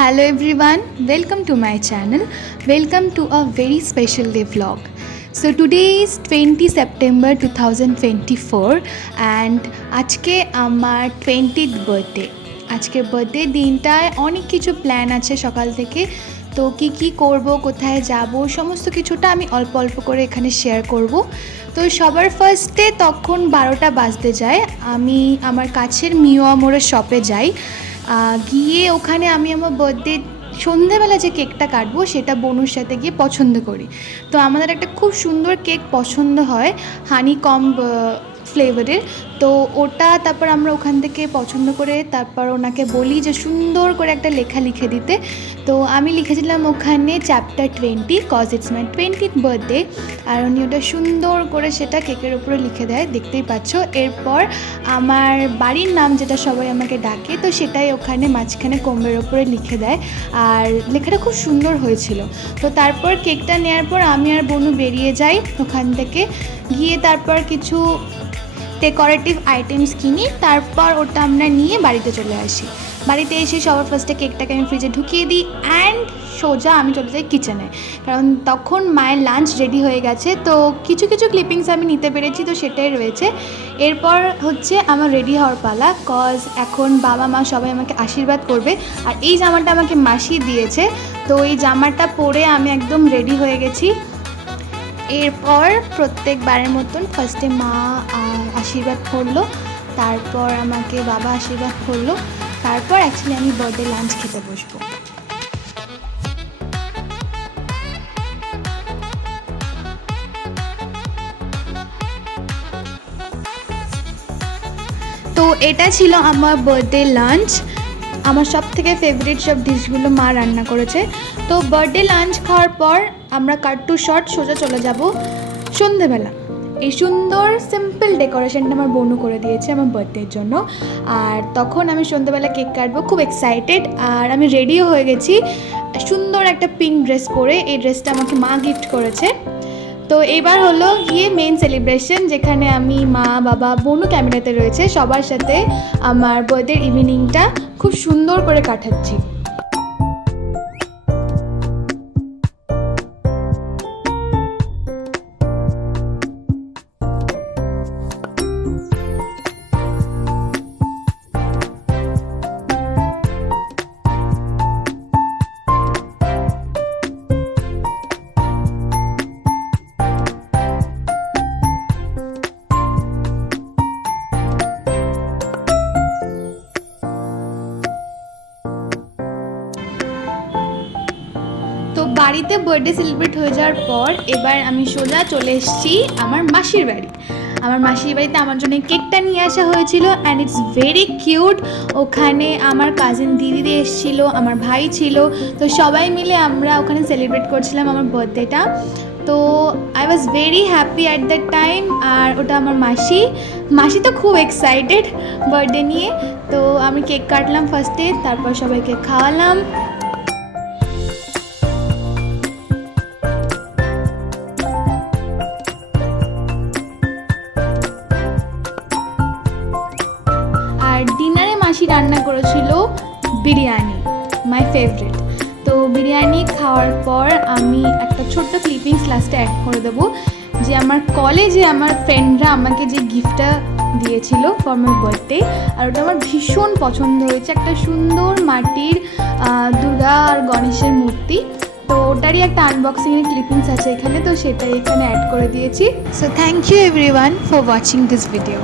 Hello everyone, welcome to my channel. Welcome to a very special day vlog. So today is 20 September 2024 and আজকে আমার 20th birthday. আজকের birthday দিনটায় অনেক কিছু plan আছে সকাল থেকে। তো কি করব, কোথায় যাব, সমস্ত কিছুটা আমি অল্প অল্প করে এখানে শেয়ার করব। তো সবার ফার্স্টে তখন 12টা বাজতে যায়, আমি আমার কাছের মিওয়া মোড়ের শপে যাই। গিয়ে ওখানে আমি আমার বার্থডে সন্ধেবেলা যে কেকটা কাটবো সেটা বনুর সাথে গিয়ে পছন্দ করি। তো আমাদের একটা খুব সুন্দর কেক পছন্দ হয়, হানিকম্ব ফ্লেভারের। তো ওটা তারপর আমরা ওখান থেকে পছন্দ করে তারপর ওনাকে বলি যে সুন্দর করে একটা লেখা লিখে দিতে। তো আমি লিখেছিলাম ওখানে chapter 20 cause it's my 20th birthday. আর উনি ওটা সুন্দর করে সেটা কেকের উপরে লিখে দেয়, দেখতেই পাচ্ছ। এরপর আমার বাড়ির নাম যেটা সবাই আমাকে ডাকে, তো সেটাই ওখানে মাঝখানে কোম্বের ওপরে লিখে দেয়। আর লেখাটা খুব সুন্দর হয়েছিল। তো তারপর কেকটা নেওয়ার পর আমি আর বনু বেরিয়ে যাই ওখান থেকে। গিয়ে তারপর কিছু ডেকোরেটিভ আইটেমস কিনি, তারপর ওটা আমরা নিয়ে বাড়িতে চলে আসি। বাড়িতে এসে সবার ফার্স্টে কেকটাকে আমি ফ্রিজে ঢুকিয়ে দিই অ্যান্ড সোজা আমি চলে যাই কিচেনে, কারণ তখন মায়ের লাঞ্চ রেডি হয়ে গেছে। তো কিছু ক্লিপিংস আমি নিতে পেরেছি, তো সেটাই রয়েছে। এরপর হচ্ছে আমার রেডি হওয়ার পালা, কজ এখন বাবা মা সবাই আমাকে আশীর্বাদ করবে। আর এই জামাটা আমাকে মাসি দিয়েছে, তো এই জামাটা পরে আমি একদম রেডি হয়ে গেছি। এরপর প্রত্যেকবারের মতন ফার্স্টে মা আশীর্বাদ করলো, তারপর আমাকে বাবা আশীর্বাদ করলো, তারপর অ্যাকচুয়ালি আমি বার্থডে লাঞ্চ খেতে বসবো। তো এটা ছিল আমার বার্থডে লাঞ্চ। আমার সব থেকে ফেভারিট সব ডিশগুলো মা রান্না করেছে। তো বার্থডে লাঞ্চ খাওয়ার পর আমরা কাট টু শট সোজা চলে যাব সন্ধেবেলা। এই সুন্দর সিম্পল ডেকোরেশনটা আমার বোনু করে দিয়েছে আমার বার্থডের জন্য। আর তখন আমি সন্ধেবেলা কেক কাটবো, খুব এক্সাইটেড। আর আমি রেডিও হয়ে গেছি সুন্দর একটা পিঙ্ক ড্রেস পরে। এই ড্রেসটা আমাকে মা গিফট করেছে। তো এবার হলো গিয়ে মেন সেলিব্রেশন, যেখানে আমি মা বাবা বোনু ক্যামেরাতে রয়েছে, সবার সাথে আমার বার্থডের ইভিনিংটা খুব সুন্দর করে কাটাচ্ছি। তো বাড়িতে বার্থডে সেলিব্রেট হয়ে যাওয়ার পর এবার আমি সোজা চলে এসেছি আমার মাসির বাড়ি। আমার মাসির বাড়িতে আমার জন্য কেকটা নিয়ে আসা হয়েছিল অ্যান্ড ইটস ভেরি কিউট। ওখানে আমার কাজিন দিদি এসেছিলো, আমার ভাই ছিল। তো সবাই মিলে আমরা ওখানে সেলিব্রেট করছিলাম আমার বার্থডেটা। তো I was very happy at that time. আর ওটা আমার মাসি তো খুব এক্সাইটেড বার্থডে নিয়ে। তো আমি কেক কাটলাম ফার্স্টে, তারপর সবাইকে খাওয়ালাম। আর ডিনারে মাসি রান্না করেছিল বিরিয়ানি, মাই ফেভারিট। তো বিরিয়ানি খাওয়ার পর আমি একটা ছোট্ট ক্লিপিংস লাস্টে অ্যাড করে দেবো, যে আমার কলেজে আমার ফ্রেন্ডরা আমাকে যে গিফটটা দিয়েছিল ফর মাই বার্থডে। আর ওটা আমার ভীষণ পছন্দ হয়েছে, একটা সুন্দর মাটির দুর্গা আর গণেশের মূর্তি। তো ওটারই একটা আনবক্সিংয়ের ক্লিপিংস আছে এখানে, তো সেটাই এখানে অ্যাড করে দিয়েছি। So thank you everyone for watching this video.